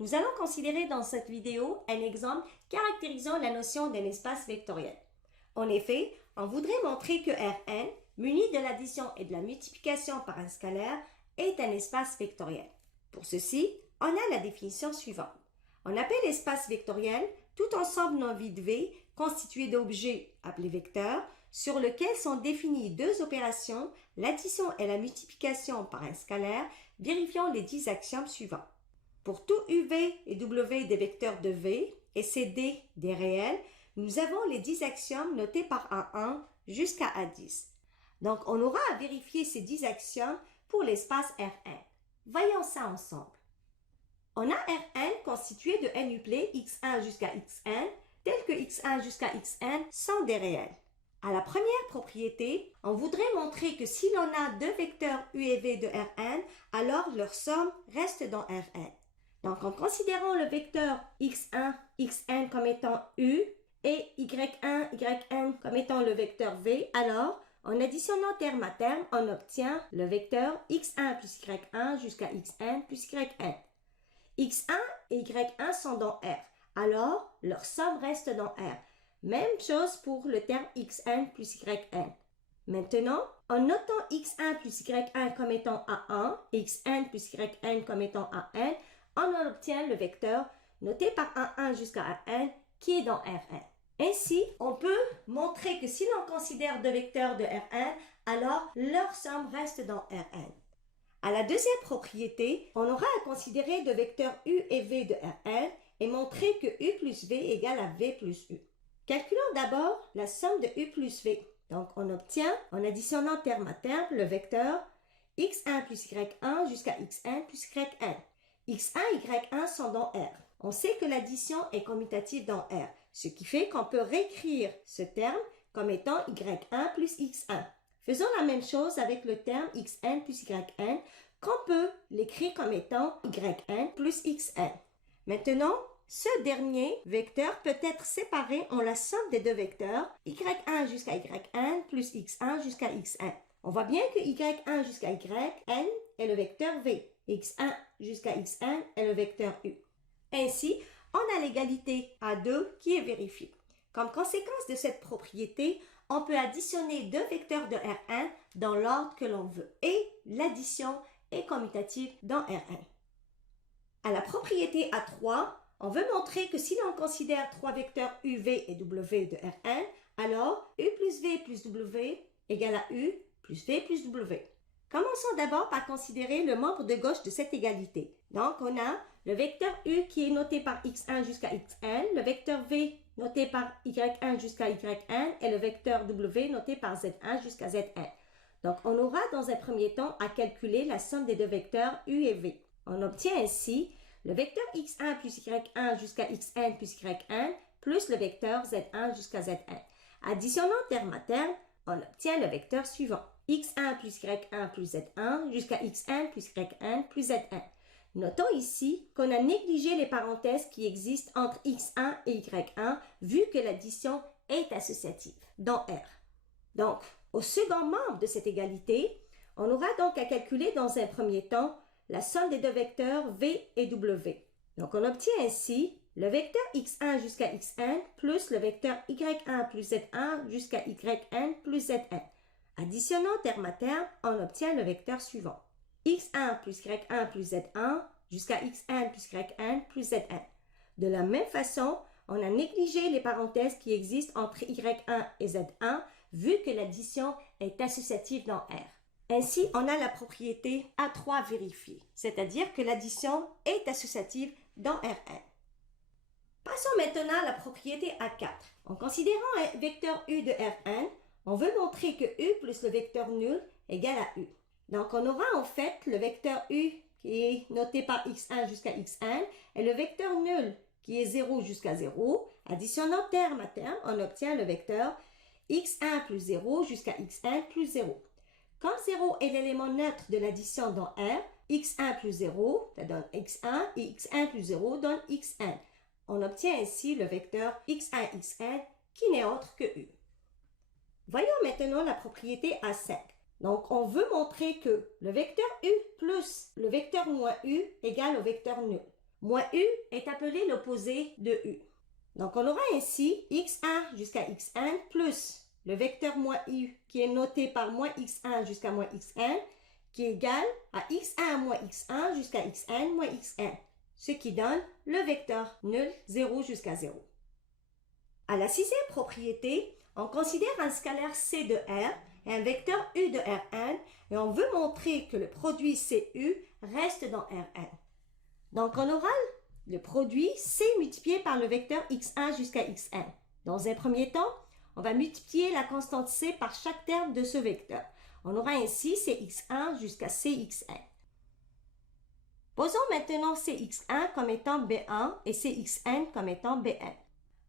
Nous allons considérer dans cette vidéo un exemple caractérisant la notion d'un espace vectoriel. En effet, on voudrait montrer que Rn, muni de l'addition et de la multiplication par un scalaire, est un espace vectoriel. Pour ceci, on a la définition suivante. On appelle espace vectoriel tout ensemble non vide V constitué d'objets appelés vecteurs sur lequel sont définies deux opérations, l'addition et la multiplication par un scalaire, vérifiant les 10 axiomes suivants. Pour tout UV et W des vecteurs de V et CD des réels, nous avons les 10 axiomes notés par A1 jusqu'à A10. Donc, on aura à vérifier ces 10 axiomes pour l'espace Rn. Voyons ça ensemble. On a Rn constitué de nuplets x1 jusqu'à xn, tels que x1 jusqu'à xn sont des réels. À la première propriété, on voudrait montrer que si l'on a deux vecteurs u et v de Rn, alors leur somme reste dans Rn. Donc, en considérant le vecteur x1, xn comme étant u et y1, yn comme étant le vecteur v, alors, en additionnant terme à terme, on obtient le vecteur x1 plus y1 jusqu'à xn plus yn. x1 et y1 sont dans R, alors leur somme reste dans R. Même chose pour le terme xn plus yn. Maintenant, en notant x1 plus y1 comme étant A1 et xn plus yn comme étant AN, on obtient le vecteur noté par A1 jusqu'à AN qui est dans Rn. Ainsi, on peut montrer que si l'on considère deux vecteurs de Rn, alors leur somme reste dans Rn. À la deuxième propriété, on aura à considérer deux vecteurs u et v de Rn et montrer que u plus v égale à v plus u. Calculons d'abord la somme de u plus v. Donc, on obtient, en additionnant terme à terme, le vecteur x1 plus y1 jusqu'à xn plus yn. x1 et y1 sont dans R. On sait que l'addition est commutative dans R, ce qui fait qu'on peut réécrire ce terme comme étant y1 plus x1. Faisons la même chose avec le terme xn plus yn, qu'on peut l'écrire comme étant yn plus xn. Maintenant, ce dernier vecteur peut être séparé en la somme des deux vecteurs y1 jusqu'à yn plus x1 jusqu'à xn. On voit bien que y1 jusqu'à yn est le vecteur v, x1 jusqu'à xn est le vecteur u. Ainsi, on a l'égalité A2 qui est vérifiée. Comme conséquence de cette propriété, on peut additionner deux vecteurs de Rn dans l'ordre que l'on veut et l'addition est commutative dans Rn. À la propriété A3, on veut montrer que si l'on considère trois vecteurs uv et w de Rn, alors u plus v plus w égale à u plus v plus w. Commençons d'abord par considérer le membre de gauche de cette égalité. Donc, on a le vecteur u qui est noté par x1 jusqu'à xn, le vecteur v noté par y1 jusqu'à yn et le vecteur w noté par z1 jusqu'à zn. Donc, on aura dans un premier temps à calculer la somme des deux vecteurs u et v. On obtient ainsi le vecteur x1 plus y1 jusqu'à xn plus yn plus le vecteur z1 jusqu'à zn. Additionnant terme à terme, on obtient le vecteur suivant. x1 plus y1 plus z1 jusqu'à xn plus yn plus zn. Notons ici qu'on a négligé les parenthèses qui existent entre x1 et y1 vu que l'addition est associative dans R. Donc, au second membre de cette égalité, on aura donc à calculer dans un premier temps la somme des deux vecteurs v et w. Donc, on obtient ainsi le vecteur x1 jusqu'à xn plus le vecteur y1 plus z1 jusqu'à yn plus zn. Additionnant terme à terme, on obtient le vecteur suivant. x1 plus y1 plus z1 jusqu'à xn plus yn plus zn. De la même façon, on a négligé les parenthèses qui existent entre y1 et z1 vu que l'addition est associative dans R. Ainsi, on a la propriété A3 vérifiée, c'est-à-dire que l'addition est associative dans Rn. Passons maintenant à la propriété A4. En considérant un vecteur u de Rn, on veut montrer que u plus le vecteur nul égale à u. Donc, on aura en fait le vecteur u qui est noté par x1 jusqu'à xn et le vecteur nul qui est 0 jusqu'à 0. Additionnant terme à terme, on obtient le vecteur x1 plus 0 jusqu'à xn plus 0. Comme 0 est l'élément neutre de l'addition dans R, x1 plus 0, ça donne x1 et x1 plus 0 donne xn. On obtient ainsi le vecteur x1, xn qui n'est autre que u. Voyons maintenant la propriété A5. Donc, on veut montrer que le vecteur u plus le vecteur moins u égale au vecteur nul. Moins U est appelé l'opposé de U. Donc, on aura ainsi x1 jusqu'à xn plus le vecteur moins U qui est noté par moins x1 jusqu'à moins xn qui est égal à x1 moins x1 jusqu'à xn moins xn, ce qui donne le vecteur nul 0 jusqu'à 0. À la sixième propriété, on considère un scalaire C de R et un vecteur U de Rn et on veut montrer que le produit CU reste dans Rn. Donc, on aura le produit C multiplié par le vecteur x1 jusqu'à xn. Dans un premier temps, on va multiplier la constante C par chaque terme de ce vecteur. On aura ainsi Cx1 jusqu'à Cxn. Posons maintenant Cx1 comme étant B1 et Cxn comme étant Bn.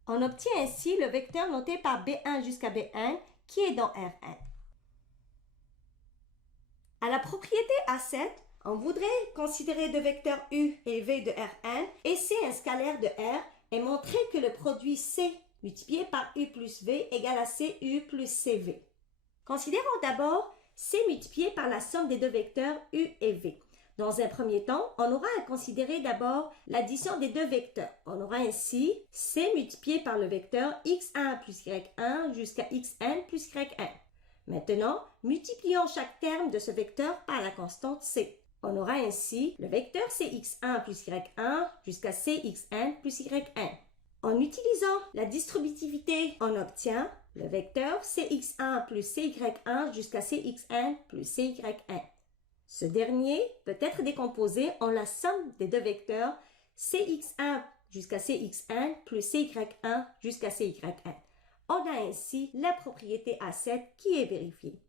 On obtient ainsi le vecteur noté par B1 jusqu'à Bn qui est dans Rn. À la propriété A7, on voudrait considérer deux vecteurs U et V de Rn et C un scalaire de R et montrer que le produit C multiplié par U plus V égale à CU plus CV. Considérons d'abord C multiplié par la somme des deux vecteurs U et V. Dans un premier temps, on aura à considérer d'abord l'addition des deux vecteurs. On aura ainsi C multiplié par le vecteur x1 plus y1 jusqu'à xn plus yn. Maintenant, multiplions chaque terme de ce vecteur par la constante C. On aura ainsi le vecteur cx1 plus y1 jusqu'à cxn plus yn. En utilisant la distributivité, on obtient le vecteur cx1 plus cy1 jusqu'à cxn plus cyn. Ce dernier peut être décomposé en la somme des deux vecteurs cx1 jusqu'à cxn plus cy1 jusqu'à cyn. On a ainsi la propriété A7 qui est vérifiée.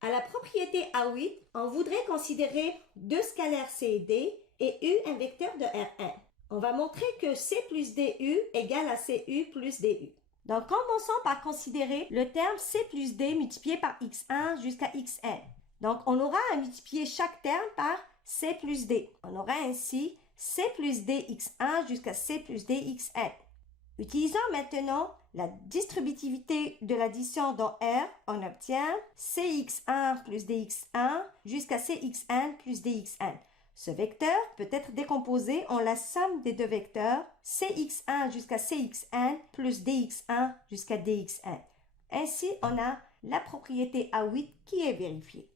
À la propriété A8, on voudrait considérer deux scalaires C et D et U un vecteur de Rn. On va montrer que C plus DU égale à CU plus DU. Donc, commençons par considérer le terme C plus D multiplié par x1 jusqu'à xn. Donc, on aura à multiplier chaque terme par C plus D. On aura ainsi C plus D x1 jusqu'à C plus D xn. Utilisant maintenant la distributivité de l'addition dans R, on obtient Cx1 plus Dx1 jusqu'à Cxn plus Dxn. Ce vecteur peut être décomposé en la somme des deux vecteurs Cx1 jusqu'à Cxn plus Dx1 jusqu'à Dxn. Ainsi, on a la propriété A8 qui est vérifiée.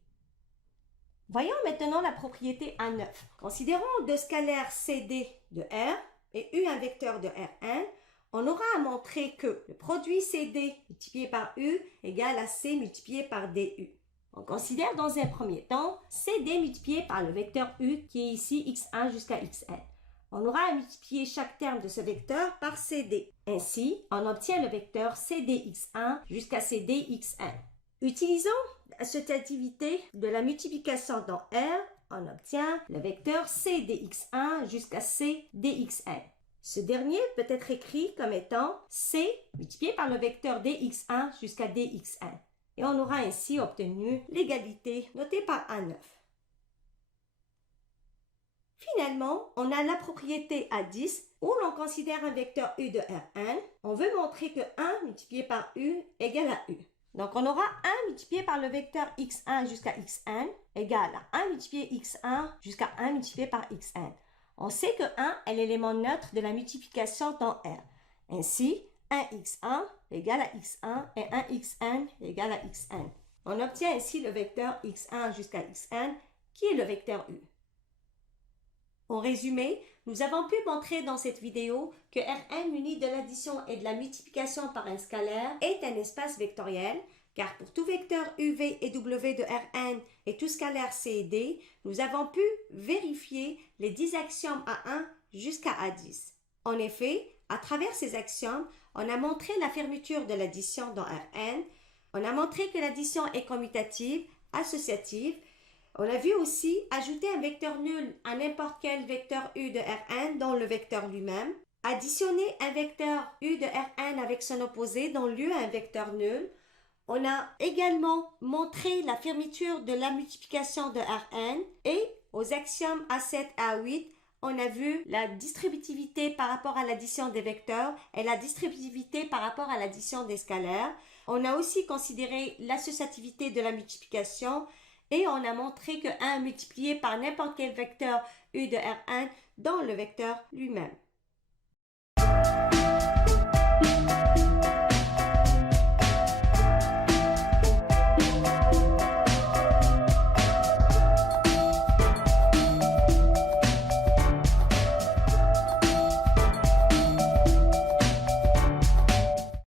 Voyons maintenant la propriété A9. Considérons deux scalaires CD de R et U un vecteur de Rn. On aura à montrer que le produit CD multiplié par U égale à C multiplié par DU. On considère dans un premier temps CD multiplié par le vecteur U qui est ici x1 jusqu'à xn. On aura à multiplier chaque terme de ce vecteur par CD. Ainsi, on obtient le vecteur CDx1 jusqu'à CDxn. Utilisons l'associativité de la multiplication dans R, on obtient le vecteur CDx1 jusqu'à CDxn. Ce dernier peut être écrit comme étant C multiplié par le vecteur dx1 jusqu'à dxn. Et on aura ainsi obtenu l'égalité notée par A9. Finalement, on a la propriété A10 où l'on considère un vecteur U de Rn. On veut montrer que 1 multiplié par U égale à U. Donc, on aura 1 multiplié par le vecteur x1 jusqu'à xn égale à 1 multiplié x1 jusqu'à 1 multiplié par xn. On sait que 1 est l'élément neutre de la multiplication dans R. Ainsi, 1x1 égale à x1 et 1xn égale à xn. On obtient ainsi le vecteur x1 jusqu'à xn qui est le vecteur U. En résumé, nous avons pu montrer dans cette vidéo que Rn muni de l'addition et de la multiplication par un scalaire est un espace vectoriel, car pour tout vecteur UV et W de Rn et tout scalaire C et D, nous avons pu vérifier les 10 axiomes A1 jusqu'à A10. En effet, à travers ces axiomes, on a montré la fermeture de l'addition dans Rn, on a montré que l'addition est commutative, associative. On a vu aussi ajouter un vecteur nul à n'importe quel vecteur U de Rn dans le vecteur lui-même, additionner un vecteur U de Rn avec son opposé dans l'U un vecteur nul. On a également montré la fermeture de la multiplication de Rn et aux axiomes A7 et A8, on a vu la distributivité par rapport à l'addition des vecteurs et la distributivité par rapport à l'addition des scalaires. On a aussi considéré l'associativité de la multiplication Et on a montré que 1 multiplié par n'importe quel vecteur U de R1 dans le vecteur lui-même.